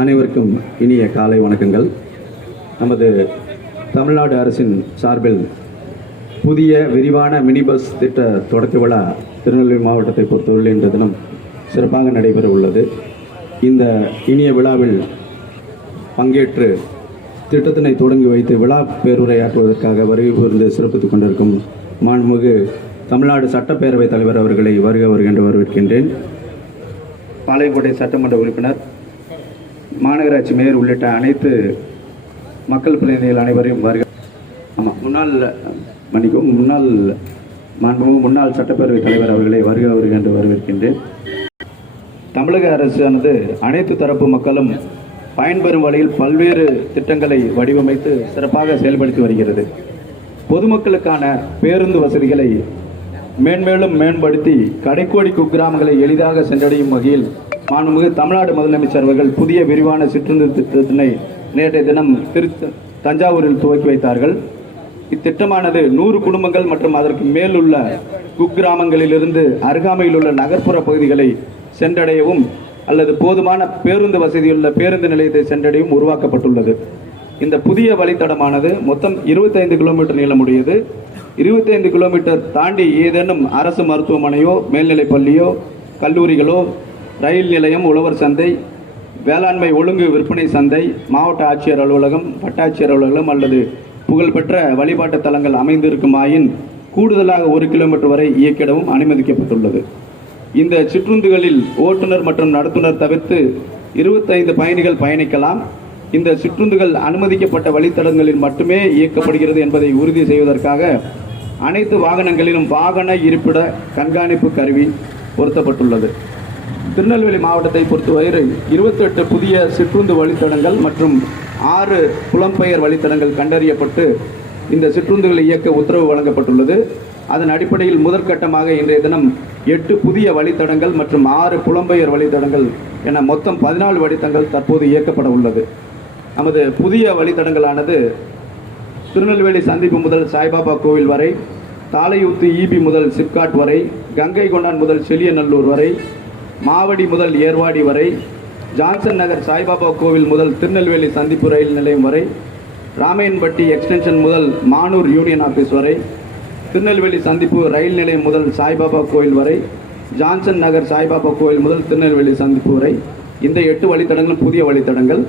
அனைவருக்கும் இனிய காலை வணக்கங்கள். நமது தமிழ்நாடு அரசின் சார்பில் புதிய விரிவான மினி பஸ் திட்ட தொடக்க விழா திருநெல்வேலி மாவட்டத்தை பொறுத்தவரை இன்று தினம் சிறப்பாக நடைபெற உள்ளது. இந்த இனிய விழாவில் பங்கேற்று திட்டத்தினை தொடங்கி வைத்து விழா பேருரையாற்றுவதற்காக வருகை புரிந்து சிறப்பித்துக் கொண்டிருக்கும் மாண்புமிகு தமிழ்நாடு சட்டப்பேரவைத் தலைவர் அவர்களை வருக வருகின்ற வரவேற்கின்றேன். பாளையங்கோட்டை சட்டமன்ற உறுப்பினர் மாநகராட்சி மேயர் உள்ளிட்ட அனைத்து மக்கள் பிரதிநிதிகள் அனைவரையும் வருக. ஆமாம் முன்னாள் மன்னிக்கவும் முன்னாள் மாண்புமிகு முன்னாள் சட்டப்பேரவைத் தலைவர் அவர்களை வருக வருக என்று வரவேற்கின்றேன். தமிழக அரசானது அனைத்து தரப்பு மக்களும் பயன்பெறும் வழியில் பல்வேறு திட்டங்களை வடிவமைத்து சிறப்பாக செயல்படுத்தி வருகிறது. பொதுமக்களுக்கான பேருந்து வசதிகளை மேன்மேலும் மேம்படுத்தி கடைக்கோடி குக்கிராமங்களை எளிதாக சென்றடையும் வகையில் மாண்புமிகு தமிழ்நாடு முதலமைச்சர் அவர்கள் புதிய விரிவான சிற்றுந்து திட்டத்தினை நேற்றைய தினம் திரு தஞ்சாவூரில் துவக்கி வைத்தார்கள். இத்திட்டமானது நூறு குடும்பங்கள் மற்றும் அதற்கு மேலுள்ள குக்கிராமங்களிலிருந்து அருகாமையில் உள்ள நகர்ப்புற பகுதிகளை சென்றடையவும் அல்லது போதுமான பேருந்து வசதியுள்ள பேருந்து நிலையத்தை சென்றடையவும் உருவாக்கப்பட்டுள்ளது. இந்த புதிய வழித்தடமானது மொத்தம் 25 கிலோமீட்டர் நீளமுடையது. 25 கிலோமீட்டர் தாண்டி ஏதேனும் அரசு மருத்துவமனையோ மேல்நிலைப் பள்ளியோ கல்லூரிகளோ ரயில் நிலையம் உழவர் சந்தை வேளாண்மை ஒழுங்கு விற்பனை சந்தை மாவட்ட ஆட்சியர் அலுவலகம் வட்டாட்சியர் அலுவலகம் அல்லது புகழ்பெற்ற வழிபாட்டு தலங்கள் அமைந்திருக்குமாயின் கூடுதலாக ஒரு கிலோமீட்டர் வரை இயக்கிடவும் அனுமதிக்கப்பட்டுள்ளது. இந்த சிற்றுந்துகளில் ஓட்டுநர் மற்றும் நடத்துனர் தவிர்த்து 25 பயணிகள் பயணிக்கலாம். இந்த சிற்றுந்துகள் அனுமதிக்கப்பட்ட வழித்தடங்களில் மட்டுமே இயக்கப்படுகிறது என்பதை உறுதி செய்வதற்காக அனைத்து வாகனங்களிலும் வாகன இருப்பிட கண்காணிப்பு கருவி பொருத்தப்பட்டுள்ளது. திருநெல்வேலி மாவட்டத்தை பொறுத்தவரை 28 புதிய சிற்றுந்து வழித்தடங்கள் மற்றும் ஆறு புலம்பெயர் வழித்தடங்கள் கண்டறியப்பட்டு இந்த சிற்றுந்துகளை இயக்க உத்தரவு வழங்கப்பட்டுள்ளது. அதன் அடிப்படையில் முதற்கட்டமாக இன்றைய தினம் எட்டு புதிய வழித்தடங்கள் மற்றும் ஆறு புலம்பெயர் வழித்தடங்கள் என மொத்தம் பதினாலு வழித்தடங்கள் தற்போது இயக்கப்பட உள்ளது. நமது புதிய வழித்தடங்களானது திருநெல்வேலி சந்திப்பு முதல் சாய்பாபா கோவில் வரை தாலையூத்து ஈபி முதல் சிப்காட் வரை கங்கை கொண்டான் முதல் செலியநல்லூர் வரை மாவடி முதல் ஏர்வாடி வரை ஜான்சன் நகர் சாய்பாபா கோவில் முதல் திருநெல்வேலி சந்திப்பு ரயில் நிலையம் வரை ராமையன்பட்டி எக்ஸ்டென்ஷன் முதல் மானூர் யூனியன் ஆஃபீஸ் வரை திருநெல்வேலி சந்திப்பு ரயில் நிலையம் முதல் சாய்பாபா கோயில் வரை ஜான்சன் நகர் சாய்பாபா கோயில் முதல் திருநெல்வேலி சந்திப்பு வரை. இந்த எட்டு வழித்தடங்களும் புதிய வழித்தடங்கள்.